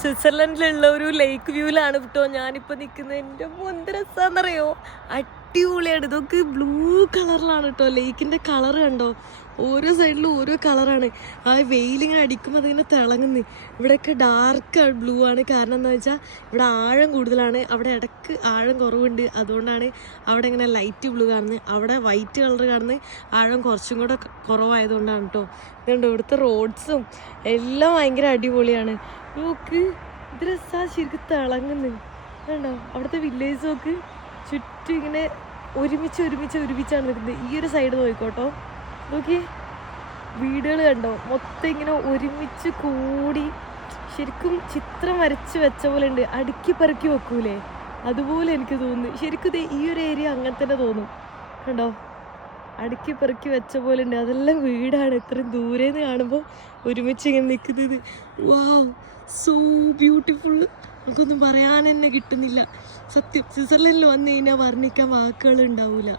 സ്വിറ്റ്സർലൻഡിലുള്ള ഒരു ലേക്ക് വ്യൂവിലാണ് കേട്ടോ ഞാനിപ്പോൾ നിൽക്കുന്നത്. എൻ്റെ എന്ത് രസമാണെന്നറിയോ, അടിപൊളിയാണ്. ഇതൊക്കെ ബ്ലൂ കളറിലാണ് കേട്ടോ. ലേക്കിൻ്റെ കളർ കണ്ടോ, ഓരോ സൈഡിലും ഓരോ കളറാണ്. ആ വെയിലിങ്ങനെ അടിക്കുമ്പോൾ അതിങ്ങനെ തിളങ്ങുന്നു. ഇവിടെയൊക്കെ ഡാർക്ക് ബ്ലൂ ആണ്. കാരണം എന്താണെന്ന് വെച്ചാൽ ഇവിടെ ആഴം കൂടുതലാണ്, അവിടെ ഇടയ്ക്ക് ആഴം കുറവുണ്ട്. അതുകൊണ്ടാണ് അവിടെ ഇങ്ങനെ ലൈറ്റ് ബ്ലൂ കാണുന്നത്. അവിടെ വൈറ്റ് കളർ കാണുന്നത് ആഴം കുറച്ചും കൂടെ കുറവായതുകൊണ്ടാണ് കേട്ടോ. ഇതുകൊണ്ട് ഇവിടുത്തെ റോഡ്സും എല്ലാം ഭയങ്കര അടിപൊളിയാണ്. നോക്ക്, ഇത് രസാ, ശരിക്കും തിളങ്ങുന്നു കണ്ടോ. അവിടുത്തെ വില്ലേജ് നോക്ക്, ചുറ്റും ഇങ്ങനെ ഒരുമിച്ചാണ് നിൽക്കുന്നത്. ഈ ഒരു സൈഡ് നോക്കിക്കോട്ടോ, നോക്കി വീടുകൾ കണ്ടോ, മൊത്തം ഇങ്ങനെ ഒരുമിച്ച് കൂടി ശരിക്കും ചിത്രം വരച്ച് വെച്ച പോലെ ഉണ്ട്. അടുക്കി പെറുക്കി വെക്കൂലേ, അതുപോലെ എനിക്ക് തോന്നുന്നു. ശരിക്കും ഈ ഒരു ഏരിയ അങ്ങനെ തന്നെ തോന്നും കണ്ടോ, അടുക്കി പെറുക്കി വെച്ച പോലെ ഉണ്ട്. അതെല്ലാം വീടാണ്. ഇത്രയും ദൂരേന്ന് കാണുമ്പോൾ ഒരുമിച്ച് ഇങ്ങനെ നിൽക്കുന്നത്. വാവ്, സോ ബ്യൂട്ടിഫുൾ. നമുക്കൊന്നും പറയാൻ തന്നെ കിട്ടുന്നില്ല സത്യം. സ്വിറ്റ്സർലൻഡിൽ വന്നു കഴിഞ്ഞാൽ വർണ്ണിക്കാൻ വാക്കുകൾ ഉണ്ടാവില്ല.